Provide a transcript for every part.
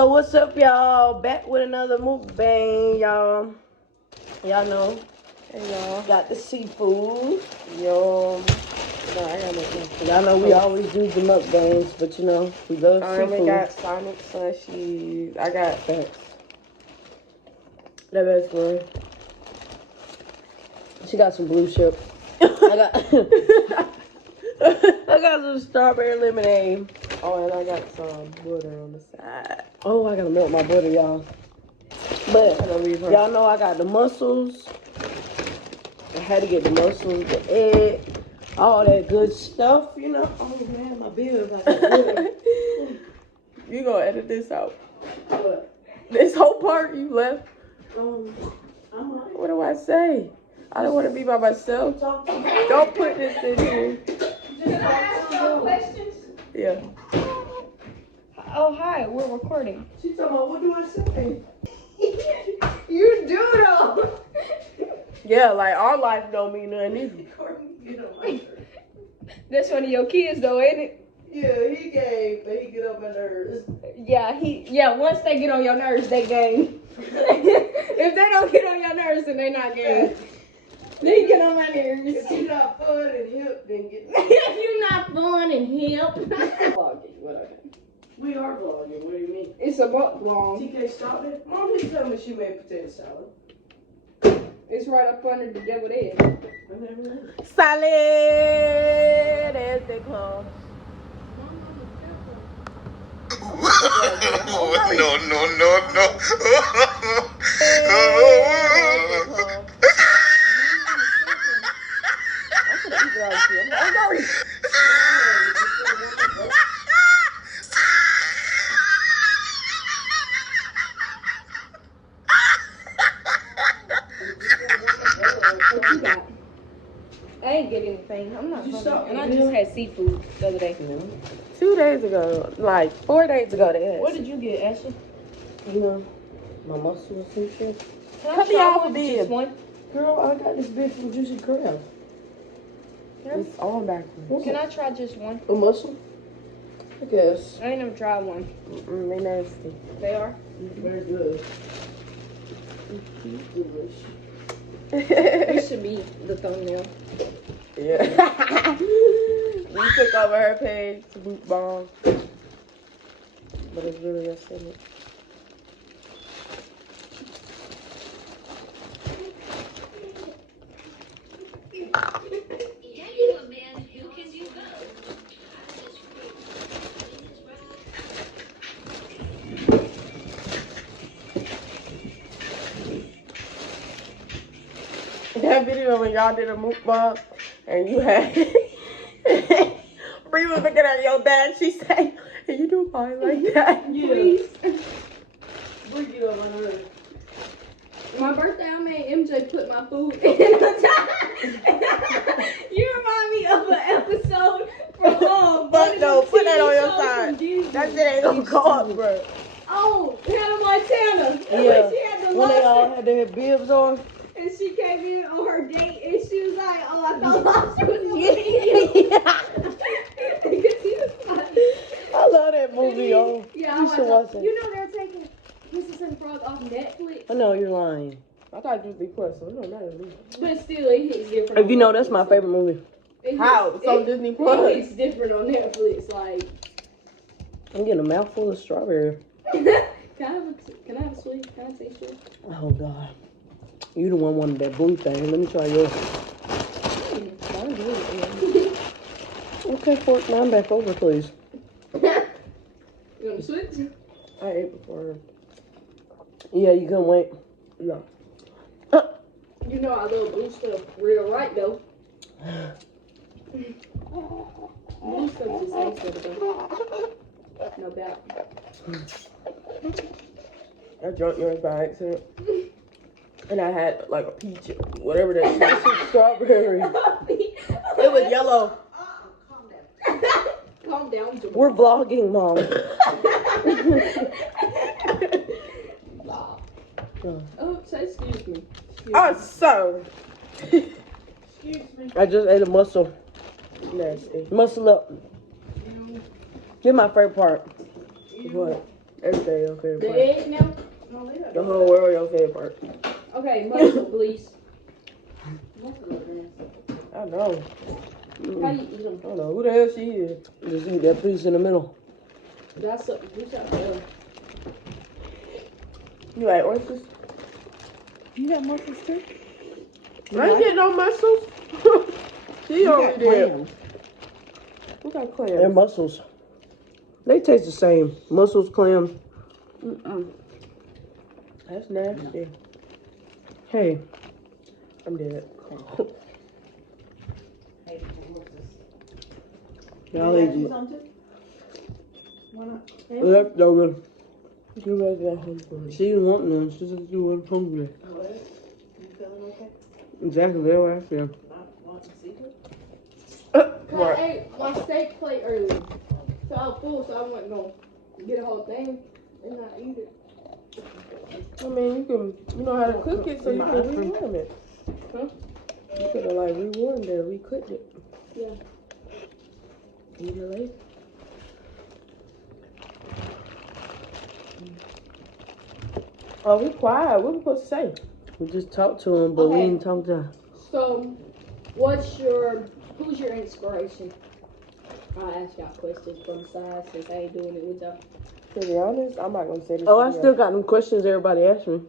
So what's up, y'all? Back with another mukbang, y'all. Y'all know. Hey, y'all. Got the seafood. Yo. No, I got nothing. Y'all know we always do the mukbangs, but you know, we love I seafood. only got Sonic slushies. I got Thanks. That best one. She got some blue chip. I got some strawberry lemonade. Oh, and I got some butter on the side. Oh, I gotta melt my butter, y'all. But y'all know I got the mussels. I had to get the mussels, the egg, all that good stuff, you know. Oh man, my beard like good. You gonna edit this out? What? This whole part you left? What What do I say? I don't want to be by myself. Don't put this in here. Questions? Yeah. Oh, hi, we're recording. She talking about, what do I say? You do though. Yeah, like our life don't mean nothing either. That's one of your kids though, ain't it? Yeah, he gave, but he get up my nerves. Yeah, once they get on your nerves, they game. If they don't get on your nerves, then they not game. They get on my nerves. If you not fun and hip, then get If you're not fun and hip. vlogging. What I mean? We are vlogging. What do you mean? It's a butt long. TK stopped it. Mom didn't tell me she made potato salad. It's right up under the deviled egg. I never knew. Solid as they come. Oh, no. What you got? I ain't get anything. I'm not hungry. And I just had seafood the other day. 2 days ago, like 4 days ago, they What asked. did you get, Ashley? You know, my muscles and shit. Can I Cut me try off one? a bit. Just one? Girl, I got this bit from Juicy Crab. It's all backwards. Can I try just one? A muscle? I guess. I ain't never tried one. They nasty. They are? Very good. Delicious. This should be the thumbnail. Yeah. We took over her page to boot bomb. But it's really just in it. That video when y'all did a mukbang and you had Bree was looking at your dad, she said, "Can you do mine like that?" Please. Bring it over her. My birthday, I made MJ put my food in the time. You remind me of an episode from But no, put that on your TV show side. from Disney. That shit ain't gonna go up, bro. Oh, Hannah Montana. Yeah. When she had the When they all lobster, had their bibs on. and she came in on her date, and she was like, "Oh, I thought lobster was funny." I love that movie, oh. Yeah, You should watch it. You know they're taking Princess and the Frog off Netflix, I know, you're lying. I thought Disney Plus, so it don't matter to me. but still it hits different. If on you know, that's Netflix, my so favorite movie. it How? hits- It's on it- Disney Plus. It hits different on Netflix. Like, I'm getting a mouthful of strawberry. can I have a sweet? Can I taste sweet? Oh, God. You the one wanted that blue thing. Let me try yours. Okay, fork, now I'm back over, please. You want to switch? I ate before. Yeah, you can wait. No. You know I love blue stuff real right though. Blue stuff just tastes better though. No doubt. I drank yours by accident. And I had like a peach, whatever that shit is. Strawberry. It was yellow. Calm down, Jamal. We're vlogging, Mom. Oh, say excuse me. Oh, so. I just ate a mussel. Nasty. Muscle up. Get my favorite part. What? Everything your favorite The part. egg now? The whole world your favorite part. Okay, mushroom, please. I know. How you eat them? I don't know who the hell she is. Just eat that piece in the middle. That's a, who's that for? You like oysters? You got mussels too? I ain't getting no mussels. She over there. We got clams. They're mussels. They taste the same. Mussels, clams. That's nasty. Hey, I'm dead. Y'all eat it. Why not? Leftover. She didn't want none. She said she wasn't hungry. You feeling okay? Exactly, that's what I feel. Not wanting to see her? I ate my steak plate earlier. So I was full, so I wasn't going to get a whole thing and not eat it. I mean, you know how to cook it, so you can rewarm it. Huh? You could have like rewarmed it, recooked it. Yeah. Eat it later. Oh, we quiet. What we supposed to say? We just talked to him, but we Okay. didn't talk to her. So, who's your inspiration? I'll ask y'all questions from the side since I ain't doing it with y'all. To be honest, I'm not gonna say this. Oh, I still got them questions everybody asked me.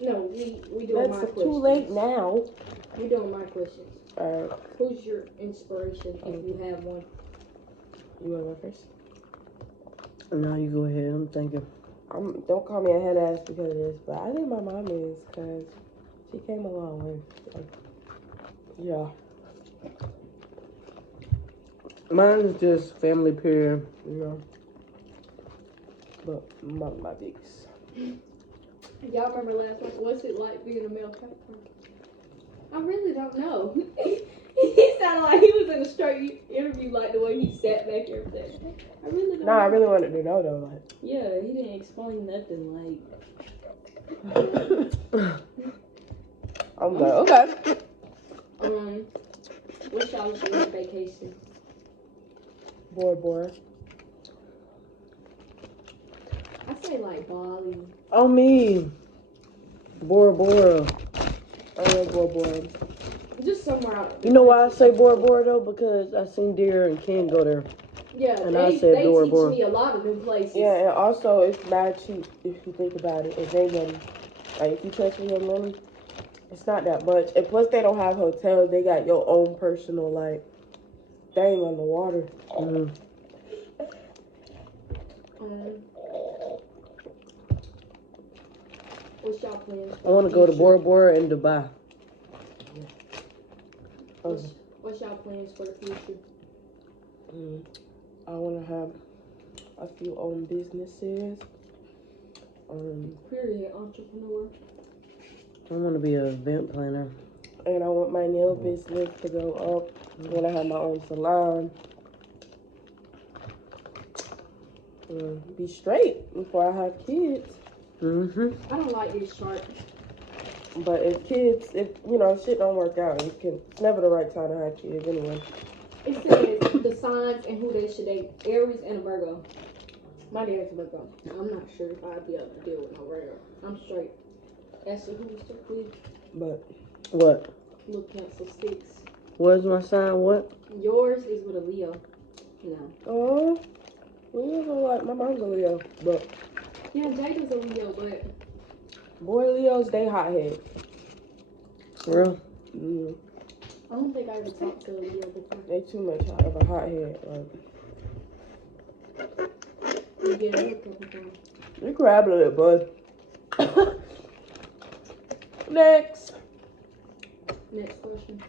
No, we doing my That's questions. too late now. We doing my questions. Alright, Who's your inspiration if you have one? you wanna go first? Now you go ahead. I'm thinking. Don't call me a head ass because of this, but I think my mom is because she came a long way. So, yeah. Mine is just family period, you know. But my biggest. Y'all remember last night? What's it like being a male captain? I really don't know. He sounded like he was in a straight interview, like the way he sat back there and said, I really don't know. I really wanted to know though. Like, Yeah, he didn't explain nothing. I'm like, okay. What's y'all's dream vacation? Boy. I say like Bali. Oh, me. Bora Bora. I love boy. Just somewhere out. You know why I say Bora Bora though? Because I seen Deer and Ken go there. Yeah, And they I said teach Bora Bora. me a lot of new places. Yeah, and also it's mad cheap if you think about it. If they money, like if you transfer your money, it's not that much. And plus they don't have hotels. They got your own personal like thing on the water. Mm-hmm. What's y'all plans? I want to go to Bora Bora and Dubai. What's y'all plans for the future? I want to have a few own businesses. Period, entrepreneur. I want to be an event planner. And I want my nail business to go up. I want to have my own salon. Be straight before I have kids. Mm-hmm. I don't like this chart. But if shit don't work out, it's never the right time to have kids anyway. It says the signs and who they should date. Aries and a Virgo. My dad's a Virgo. I'm not sure if I'd be able to deal with no Virgo. I'm straight. Ashley, who was stuck with? But What? Little Cancel 6. What's my sign? What? Yours is with a Leo. No. oh, Leo's are like my mom's a Leo, but Yeah, Jada's a Leo, but boy Leos they hothead. For real? I don't think I ever talked to a Leo before. They too much of a hothead. Like You get a hook up with them. you grab a little bud. Next. Next question.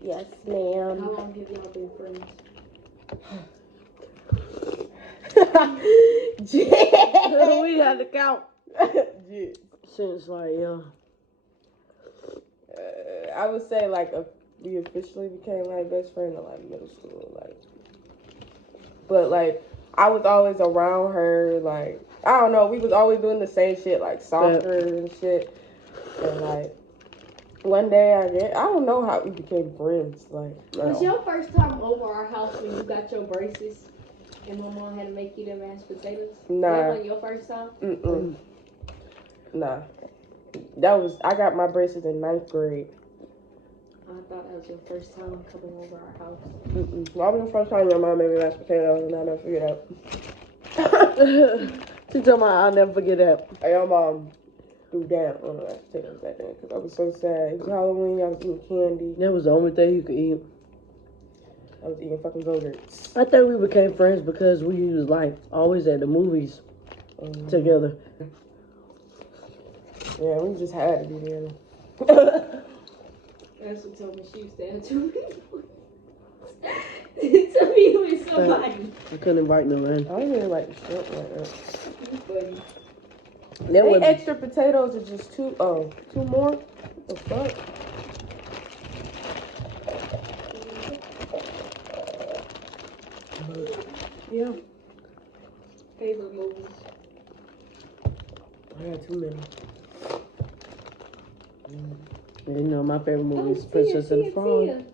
Yes, How ma'am. long have y'all been friends? We had to count. Since like, I would say like we officially became like best friends in like middle school, like. But like I was always around her, like I don't know, we was always doing the same shit, like soccer and shit. And like one day I don't know how we became friends. Like Was your first time over our house when you got your braces? And my mom had to make you them mashed potatoes? Nah. That wasn't your first time? Nah. I got my braces in 9th grade. I thought that was your first time coming over our house. That was the first time your mom made me mashed potatoes, and I'll never forget that. She told me I'll never forget that. And your mom threw down on the mashed potatoes that day because I was so sad. It was Halloween. I was eating candy. That was the only thing you could eat. I was eating fucking Go-Gurts. I think we became friends because we was like always at the movies together. Yeah, we just had to be together. Ashley told me she used to have too many to be with somebody. I couldn't invite no man. I don't really like the shrimp like that. Funny. That They was extra potatoes are just two more? What the fuck? Yeah. Favorite movies. I got too many. you know my favorite movie is Oh, Princess and the Frog. I'm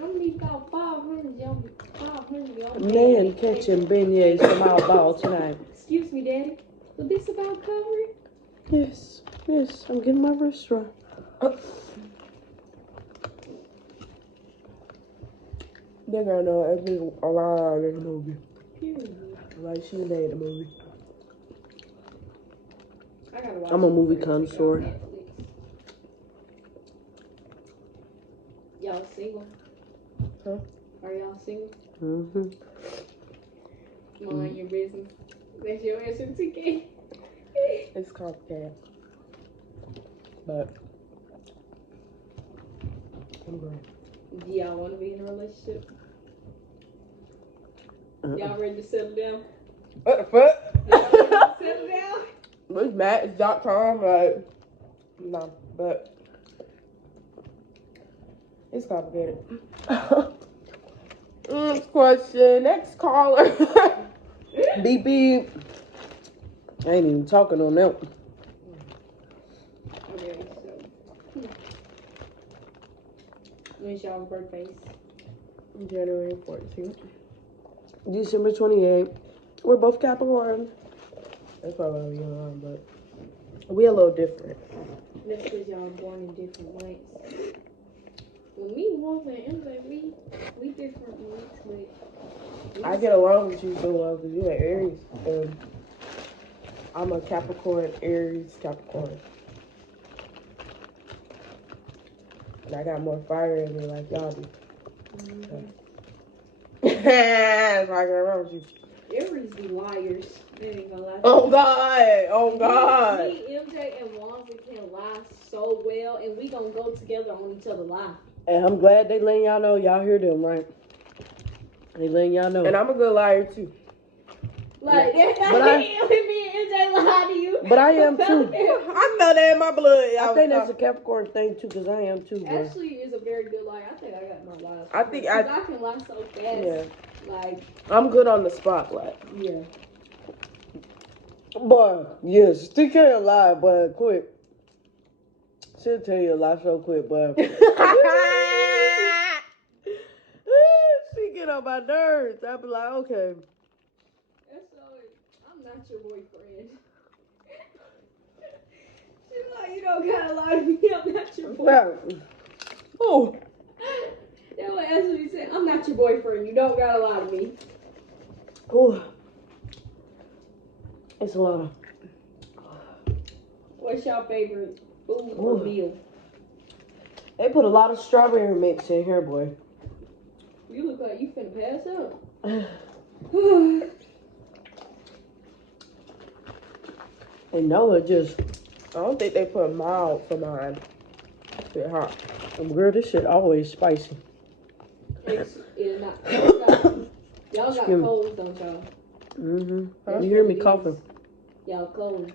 gonna need about 500 y'all. Man catching beignets from our ball tonight. Excuse me, Daddy. Was this about covering? Yes, I'm getting my restaurant. They gotta know everything around in the movie. Period. Like she made the movie. I gotta watch I'm a it movie before it's connoisseur. on Netflix. Y'all single? Huh? Are y'all single? Mm-hmm. Mind your business. That's your answer, TK. It's complicated. But I'm great. Do y'all want to be in a relationship? Y'all ready to settle down? What the fuck? Y'all ready to settle down? It's match.com, like, no, but it's complicated. Next question. Next caller. Beep beep. I ain't even talking on that. Okay, so. When's y'all's birthdays? January 14th. December 28th. We're both Capricorn. That's probably on, but we a little different. That's because y'all born in different months. Well, me, Wolf, and Emily, we different months, but. I get along with you so well because you're an Aries. And I'm a Capricorn, Aries, Capricorn. And I got more fire in me like y'all do. That's why I get around with you. Aries be liars. They ain't gonna lie. Oh God! Oh God! Me, MJ, and Wanda can lie so well, and we gonna go together on each other lie. And I'm glad they letting y'all know. Y'all hear them, right? They letting y'all know. And I'm a good liar too. Like, Yeah. that's But not me and MJ lie to you. But I am too. I know that in my blood. I think that's a Capricorn thing too, because I am too, bro. Ashley is a very good liar. I think I got my lies. I think I can lie so fast. Yeah. Like, I'm good on the spotlight. yeah. Boy, yes, TK a lie, but quick. She'll tell you a lie so quick, but she get on my nerves. I be like, okay. That's always, I'm not your boyfriend. She's like, you don't gotta lie to me. I'm not your boyfriend. Oh, That's what Ashley said. I'm not your boyfriend. You don't gotta lie to me. oh, it's a lot. What's your favorite food or meal? They put a lot of strawberry mix in here, boy. You look like you finna pass out. And Noah just, I don't think they put mild for mine. It's hot. girl, this shit always spicy. It's not. Y'all got colds, don't y'all? Mm-hmm. You hear me coughing? Y'all colds.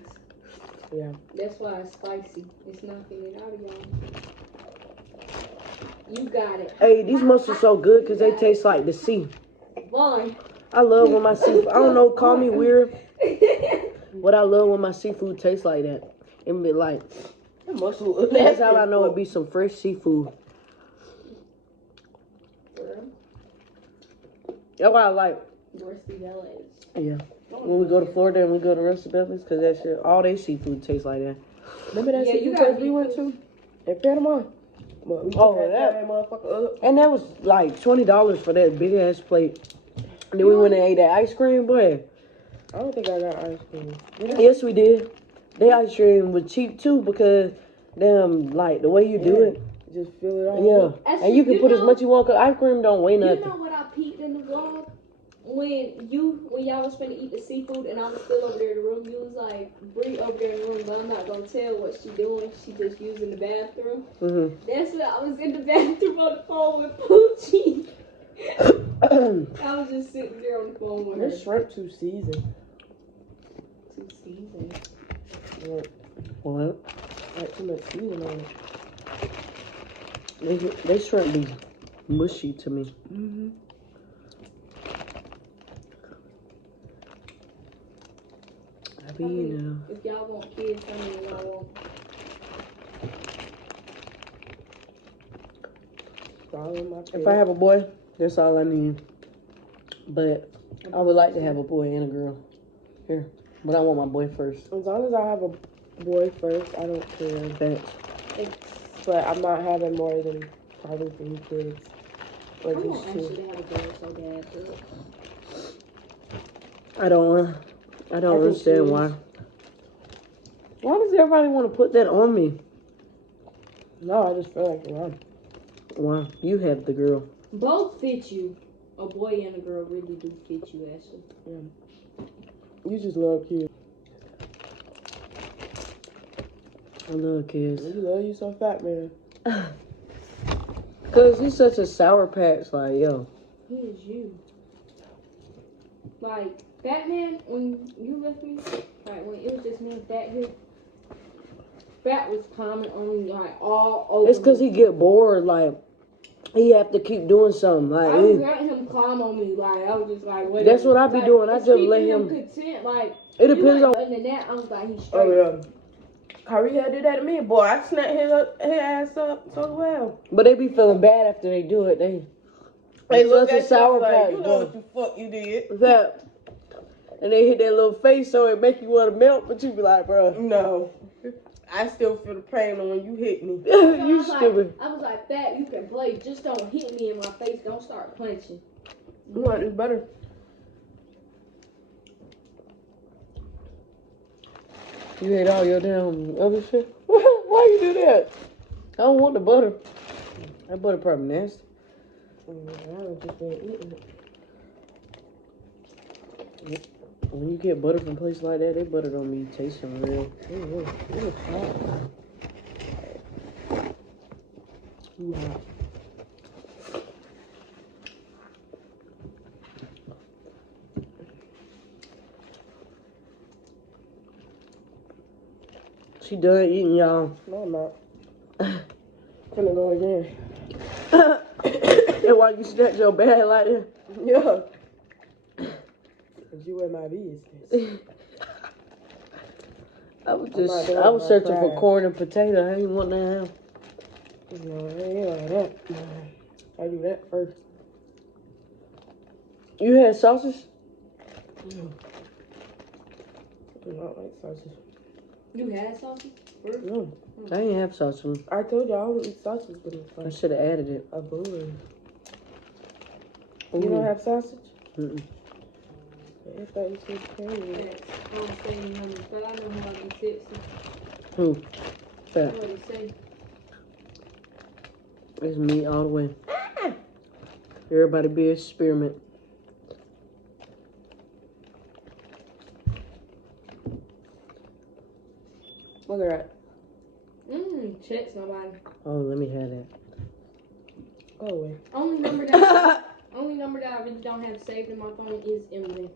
Yeah. That's why it's spicy. It's knocking it out of y'all. You got it. Hey, these mussels so good because they taste like the sea. Vaughn. I love when my seafood, I don't know, call me weird, but I love when my seafood tastes like that. It be like, that's how I know it be some fresh seafood. That's why I like Rusty Bellies. Yeah. When we go to Florida and we go to Rusty Bellies, because that shit, all they seafood tastes like that. Remember that Yeah, you seafood gotta place we be went to in Panama? But we Oh, took that- motherfucker up. And that was like $20 for that big ass plate. And then we went and ate that ice cream, boy. I don't think I got ice cream. Yes, we did. Their ice cream was cheap too because them like the way you do it. Just fill it all Yeah, up. Actually, and you can put as know- much you want. Cause ice cream don't weigh You nothing. know what I peeped in the vlog? When y'all was finna eat the seafood and I was still over there in the room, you was like, Bree over there in the room, but I'm not gonna tell what she doing. She just using the bathroom. Mm-hmm. That's when I was in the bathroom on the phone with Poochie. I was just sitting there on the phone with her. This shrimp too seasoned. Too seasoned. What? Like too much seasoning on it. They shrimp be mushy to me. Mm-hmm. I mean, If y'all want kids, I mean y'all want. if I have a boy, that's all I need. But I would like to have a boy and a girl. Here, but I want my boy first. As long as I have a boy first, I don't care. Thanks. But I'm not having more than probably 3 kids. Or I want just actually 2. to have a girl so bad, but I don't think understand she why. is. Why does everybody want to put that on me? No, I just feel like you're wrong. Why? You have the girl. both fit you. A boy and a girl really do fit you, Ashley. You just love kids. I love kids. You love you so fat, man. Cause he's such a sour patch, like yo. He is you. Like, Batman, when you left me, like, when it was just me and Fat here, Fat was commenting on me, like, all over It's cause me. he get bored, like he have to keep doing something. Like I was letting him climb on me, like, I was just like, whatever. That's what I be like, doing. I it's just let keeping him. content, like, It depends on. other than that, I was like, he's straight. Oh, yeah. Kyrie had did that to me, boy. I snapped his ass up so well. But they be feeling bad after they do it. They look such a at sour you like, patch. you know boy. what the fuck you did. That. And they hit that little face so it make you want to melt, but you be like, bro. No. I still feel the pain when you hit me. You stupid. I was like, Fat, you can play. Just don't hit me in my face. Don't start punching. You want this better? You ate all your damn other shit? Why you do that? I don't want the butter. That butter probably nasty. I was just been eating it. When you get butter from places like that, they butter don't be tasting real. It was hot. Too hot. She done eating, y'all. No, I'm not. Finna go again. And why you snatch your bag like that? Yeah. Cause you in my business. I was I'm not just, doing I was my searching for crab. corn and potato. I ain't want that. No, I ain't like that. No. I do that first. You had sausage? No. I do not like sausage. You had sausage? First? No. I ain't have sausage. I told you I don't eat sausage, but it's I like should have added it. a bouillon. Ooh. You don't have sausage? Mm-mm. I thought you said crazy. I don't say any numbers, but I know how to be tipsy. Who? I Fat. know what to say. It's me all the way. Everybody be an experiment. Look at that. Check somebody. Oh, let me have that. Go away. Only number that I really don't have saved in my phone is MJ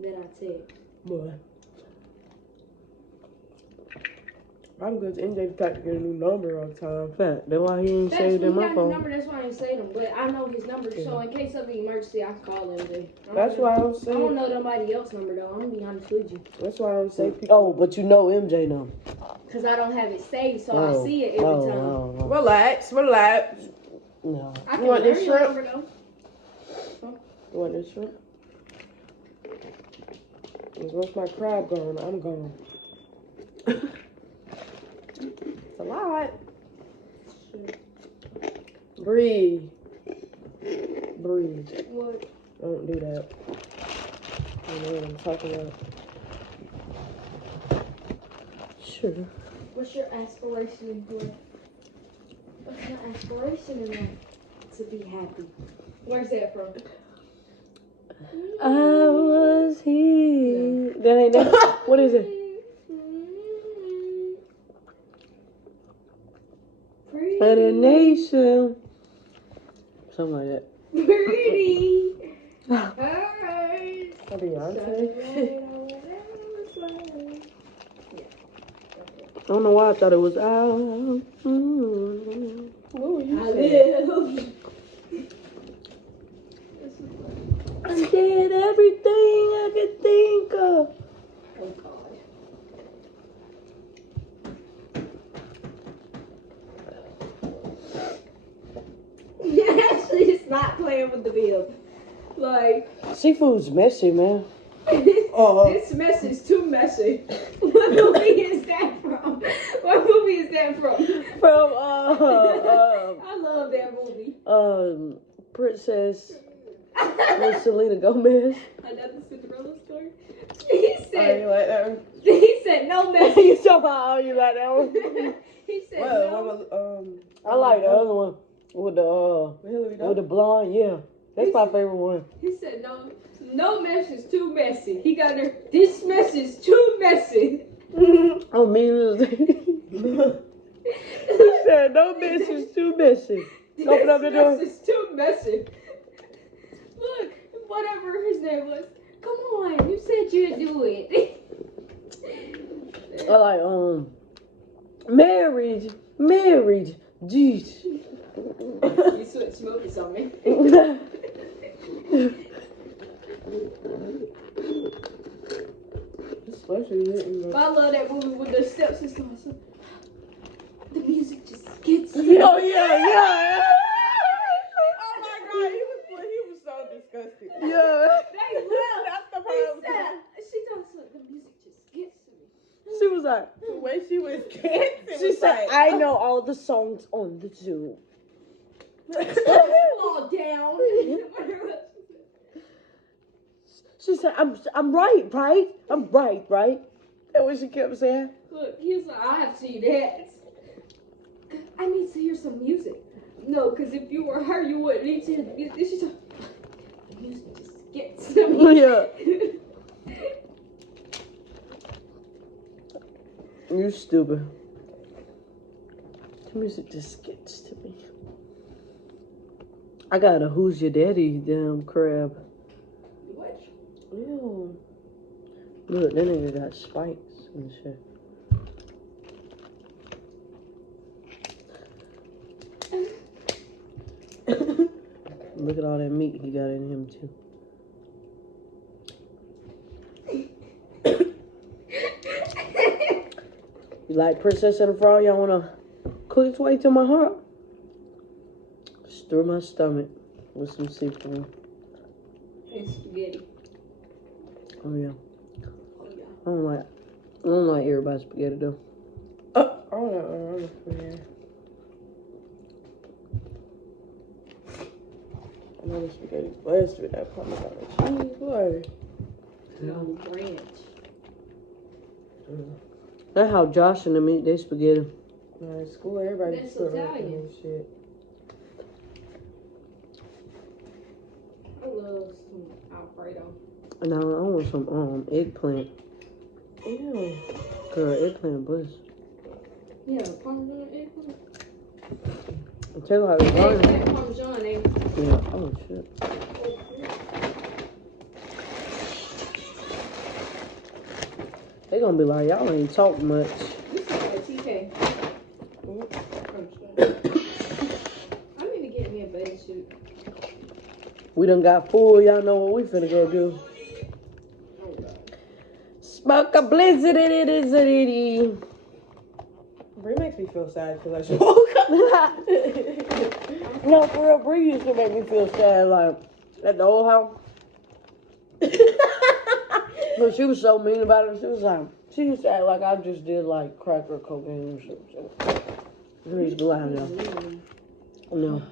that I text. Boy. I'm good. MJ the type to get a new number all the time. Fat. That's why he ain't That's saved when in he my got his phone. number. That's why I ain't saved him. But I know his number, so in case of an emergency, I can call MJ. That's why I don't I say. don't know nobody else's number though. I'm gonna be honest with you, That's why I don't say people. Oh, but you know MJ now. cause I don't have it saved, so Oh. I see it every Oh, time. oh, oh. Relax. No. I can You want learn this your shrimp? number though. You want this shrimp? Once my crab gone, I'm gone. It's a lot. Breathe. Breathe. What? Don't do that. You know what I'm talking about. Sure. What's your aspiration in life? What's my aspiration in life? To be happy. Where's that from? I was here. That ain't that. What is it? For the nation. Something like that. Pretty. Alright. Beyonce. I don't know why I thought it was out. What were you I saying? live. I did everything I could think of. Oh God. Actually, it's not playing with the bill. Like, Seafood's messy, man. this mess is too messy. What movie is that from? What movie is that from? From I love that movie. Princess with Selena Gomez. Another Cinderella story. Oh, He you said. like that one? He said no mess. You somehow you like that one? He said Well, no. one of, I like the other one with the Hillary with the blonde. Yeah, that's my favorite one. He said no mess is too messy. He got there. This mess is too messy. I mean, he said no mess is too messy. Open up the door. This is too messy. Look, whatever his name was. Come on, you said you'd do it. I like marriage. Jeez. You switch smokies on me. especially I love that movie with the steps and stuff. So, the music just gets me. Oh yeah. Oh my God, he was so disgusting. Yeah. They will. That's the He problem. said, she told us the music just gets to me. She was like, The way she was dancing. she was said, like, I know all the songs on the tune. Fall down. She said, I'm right? I'm right? That's what she kept saying. Look, he was like, I have to see that. I need to hear some music. No, because if you were her, you wouldn't need to hear the music. She's like, the music just gets to me. Yeah. You stupid. The music just gets to me. I got a Who's Your Daddy damn crab. What? Ew. Look, that nigga got spikes and shit. Look at all that meat he got in him too. You like Princess and the Frog? Y'all wanna cook its way to my heart? Stir my stomach with some seafood. And spaghetti. Oh yeah. Oh, yeah. I don't like everybody's spaghetti though. oh no, yeah. I know the spaghetti's blessed with that Parmesan cheese, boy. No ranch. That's how Josh and them eat their spaghetti. No, in school, everybody That's put ranch Italian. and shit. I love some Alfredo. And I want some eggplant. Ew. Girl, eggplant bliss. Yeah, Parmesan eggplant. Tell you how it's done. Eggplant Parmesan, ain't it? Yeah. Oh shit. They gonna be like, y'all ain't talk much. You sound like TK. I need to get me a bathing suit. We done got full. Y'all know what we finna go do. Oh, God. Smoke a blizzard it is it. Brie makes me feel sad because I smoke. No, for real, Bree used to make me feel sad, like, at the old house. But she was so mean about it. She was like, she used to act like I just did like crack or cocaine or something. She used to be like, no,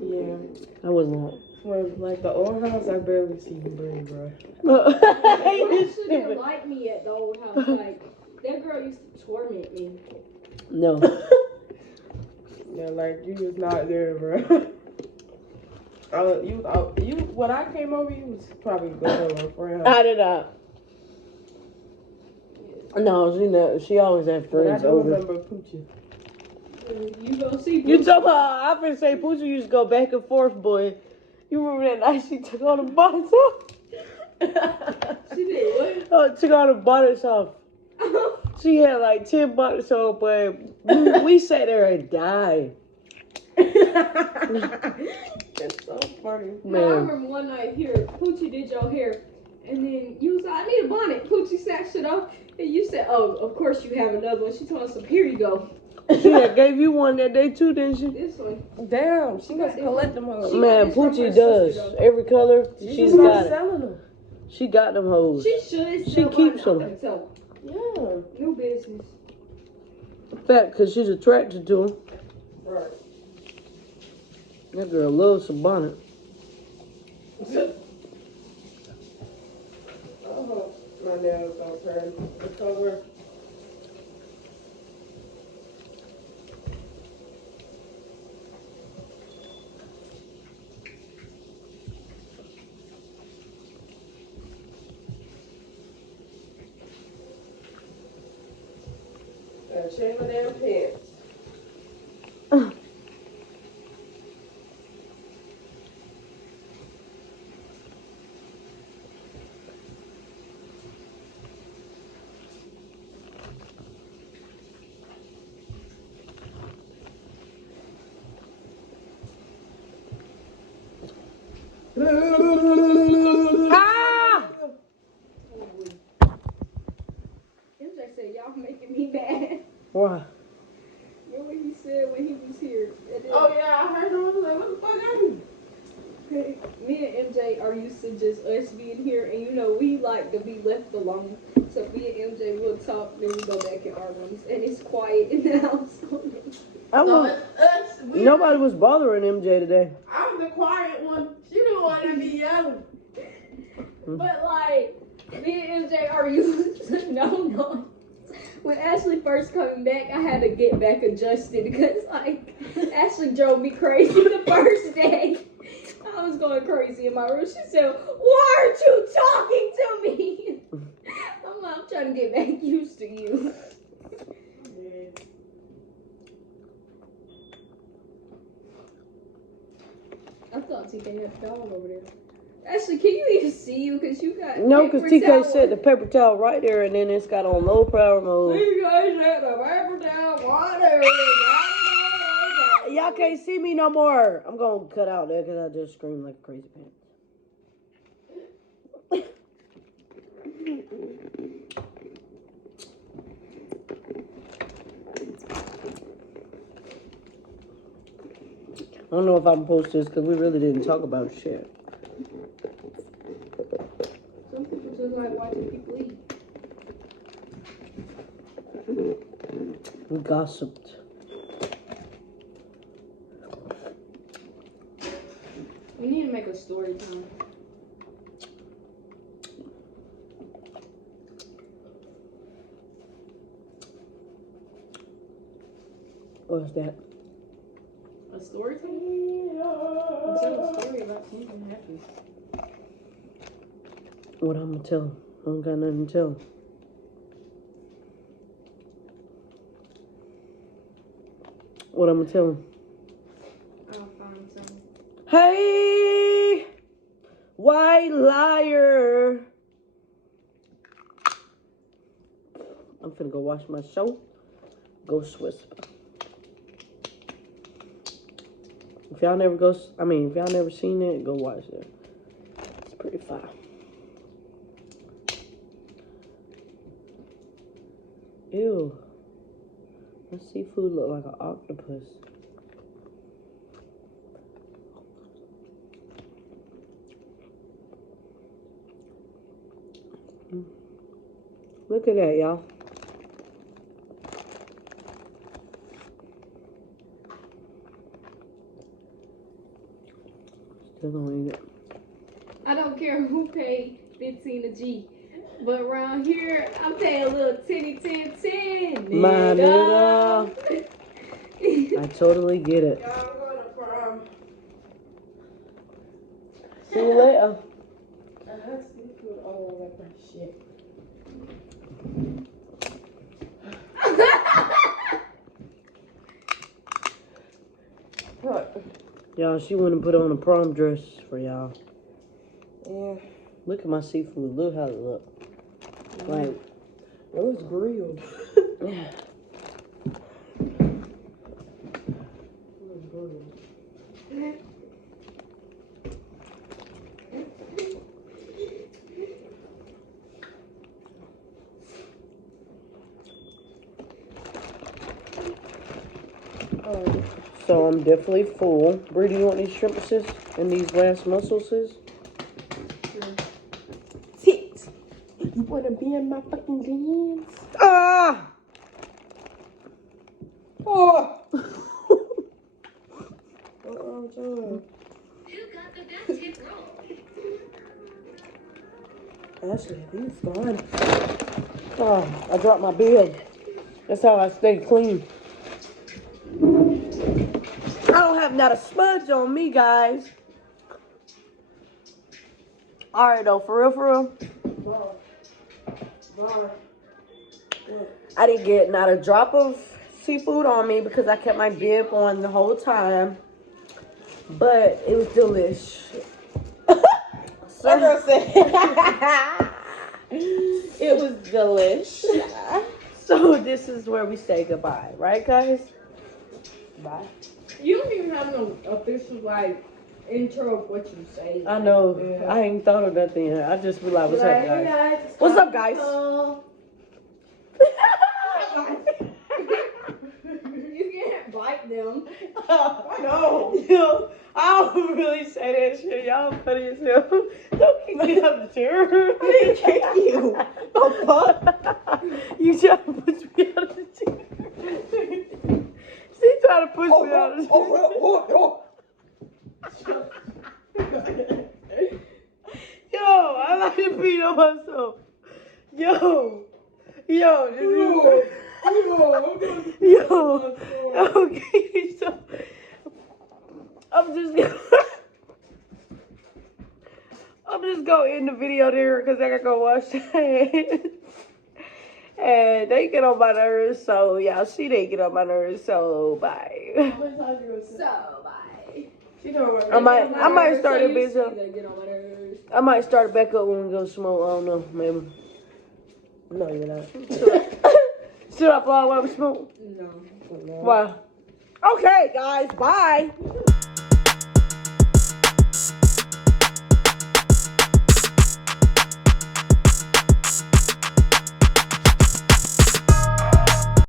Yeah. I wasn't lying. Well, like the old house, I barely see him bring, bro. She You didn't stupid. like me at the old house. Like, that girl used to torment me. No. Yeah, like you was not there, bro. You when I came over, you was probably going to a friend house. I did not. No, she always had But I friends do over. remember Poochie. You gonna see. You talking about, I been say Poochie used to go back and forth, boy. You remember that night she took all the bonnets off? She did what? Took all the bonnets off. She had like 10 bonnets on, but we sat there and died. That's so funny. No, I remember one night here, Poochie did your hair, and then you was like, I need a bonnet. Poochie snatched it off, and you said, oh, of course you have another one. She told us, here you go. She had gave you one that day too, didn't she? This one. Damn, she must collect them hoes. Man, this from Poochie her does. sister, though. Every color, she's Start got it. selling them. She got them hoes. She should. She keeps them. Yeah. New business. Fact, because she's attracted to them. Right. That girl loves some bonnet. Oh, my nails don't turn the color. Change my damn pants. Ah! MJ said, y'all making me mad. Why? Remember what he said when he was here? Oh yeah, I heard him. I was like, what the fuck are you? Me and MJ are used to just us being here, and you know, we like to be left alone. So me and MJ will talk, then we go back in our rooms, and it's quiet in the house. Nobody was bothering MJ today. I'm the quiet one. She the one that be yelling. But like, me and MJ are used to no. When Ashley first coming back, I had to get back adjusted because like Ashley drove me crazy the first day. I was going crazy in my room. She said, "Why aren't you talking to me?" I'm like, I'm trying to get back used to you. I thought TK had a dog over there. Ashley, can you even see you? Because you got No, because paper TK towel. set the paper towel right there, and then it's got on low power mode. You guys had the paper towel right there. Y'all can't see me no more. I'm going to cut out there because I just screamed like a crazy pants. I don't know if I'm supposed to this because we really didn't talk about shit. Some people just like watching people eat. We gossiped. We need to make a story time. What's that? A story time? Tell a story about something happy. What I'm going to tell him? I don't got nothing to tell him. What I'm going to tell him? I'll find something. Hey, white liar. I'm finna go watch my show. Ghost Whisper. If y'all never seen it, go watch it. It's pretty fire. Ew. My seafood look like an octopus. Look at that, y'all. Still gonna eat it. I don't care who paid 15 a G. But around here, I'm paying a little 10. My nigga. I totally get it. Y'all, I'm going to prom. See you later. I have seafood all over my shit. What? Y'all, she went and put on a prom dress for y'all. Yeah. Look at my seafood. Look how it look. Like, Oh, it's grilled. yeah. It's grilled. So I'm definitely full. Bree, do you want these shrimp sis and these last mussels sis? Sit. You wanna be in my fucking DMs? Ah! Oh! Who got the best hit roll? Ashley, these gone. Oh, I dropped my bib. That's how I stay clean. I don't have not a smudge on me, guys. Alright though, for real. I didn't get not a drop of seafood on me because I kept my bib on the whole time. But it was delicious. That girl said it was delish. So this is where we say goodbye, right, guys? Bye. You don't even have no official like intro of what you say. I know. Yeah. I ain't thought of nothing yet. I just be like, what's Like, up, guys? hey guys, it's What's up, guys? You can't bite them. No. Yo, I don't really say that shit. Y'all funny as hell. Don't kick me out the chair. I didn't kick you. The fuck? You trying to push me out of the chair? She trying to push me out of the chair. Yo, I like to beat on myself. Yo, this is... Yo, okay, so I'm just gonna end the video there because I gotta go wash the hands. And they get on my nerves, so y'all see they get on my nerves, so bye. So, bye. I might start a business. Get on my nerves. I might start it back up when we go smoke. I don't know, maybe. No, you're not. Should I fly while we smoke? No. Why? Okay, guys, bye.